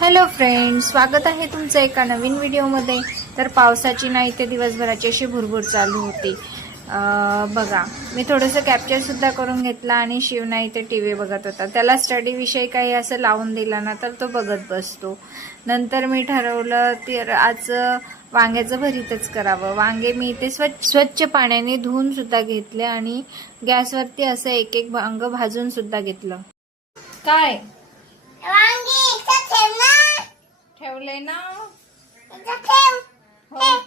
Hello friends स्वागत आहे तुमचं एका नवीन व्हिडिओमध्ये. तर पावसाची नाही ते दिवसभराची अशी भुरभुर चालू होती. बघा मी थोडंसं कॅप्चरसुद्धा करून घेतला आणि शिव नाही ते टी व्ही बघत होता. त्याला स्टडीविषयी काही असं लावून दिला ना तर तो बघत बसतो. नंतर मी ठरवलं तर आज वांग्याचं भरीतच करावं. वांगे मी इथे स्वच्छ स्वच्छ पाण्याने धुवून सुद्धा घेतले आणि गॅसवरती असं एक एक वांग भाजून सुद्धा घेतलं. काय? वांगे. ठेवले ना? हो.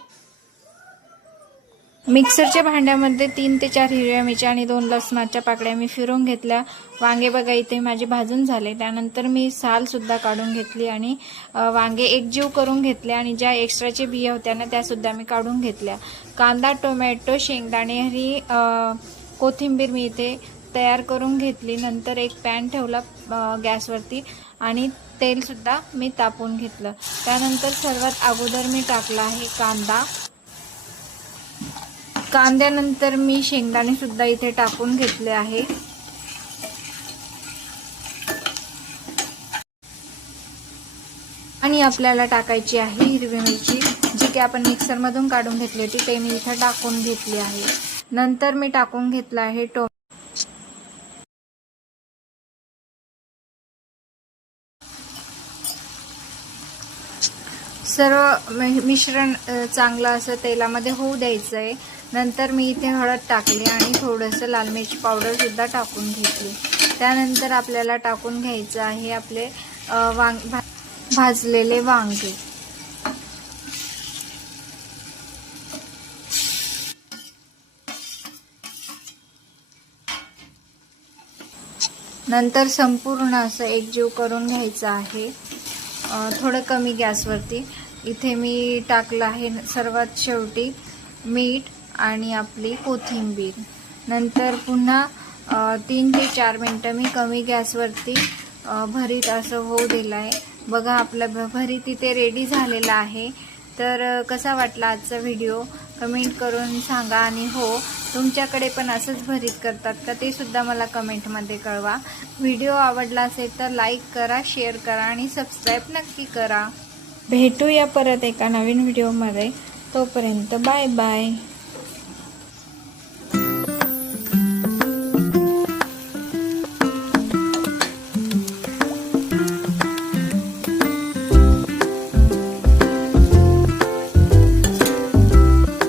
मिक्सरच्या भांड्यामध्ये तीन ते चार हिरव्या मिरच्या आणि दोन लसणाच्या पाकळ्या मी फिरवून घेतल्या. वांगे बघा इथे माझे भाजून झाले. त्यानंतर मी साल सुद्धा काढून घेतली आणि वांगे एकजीव करून घेतले आणि ज्या एक्स्ट्राचे बिया होत्या ना त्या सुद्धा मी काढून घेतल्या. कांदा टोमॅटो शेंगदाणे ही अ, कोथिंबीर मी इथे तयार करून घेतली. नंतर एक पॅन ठेवला गॅसवरती आणि तेल सुद्धा मी तापून घेतलं. त्यानंतर सर्वात अगोदर मी टाकला आहे कांदा. कांद्यानंतर मी शेंगदाणे सुद्धा इथे टाकून घेतले आहे. आणि आपल्याला टाकायची आहे हिरवी मिरची जी की आपण मिक्सरमधून काढून घेतली होती ते मी इथं टाकून घेतली आहे. नंतर मी टाकून घेतलं आहे टो सर्व मिश्रण चांगलं असं तेलामध्ये होऊ द्यायचं आहे नंतर मी इथे हळद टाकली आणि थोडंसं लाल मिरची पावडरसुद्धा टाकून घेतली. त्यानंतर आपल्याला टाकून घ्यायचं आहे आपले वांग भा भाजलेले वांगे. नंतर संपूर्ण असं एकजीव करून घ्यायचं आहे. थोडं कमी गॅसवरती. इथे मी टाकलं आहे सर्वात शेवटी मीठ आणि आपली कोथिंबीर. नंतर पुन्हा तीन ते चार मिनटं मी कमी गॅसवरती भरीत असं होऊ दिलं आहे. बघा आपलं भ- भरीत इथे रेडी झालेलं आहे. तर कसा वाटला आजचा व्हिडिओ कमेंट करून सांगा आणि हो तुमच्याकडे पण असंच भरीत करतात का ते सुद्धा मला कमेंटमध्ये कळवा. व्हिडिओ आवडला असेल तर लाईक करा शेअर करा आणि सबस्क्राईब नक्की करा. भेटूया परत एका नवीन व्हिडिओमध्ये. तोपर्यंत बाय बाय.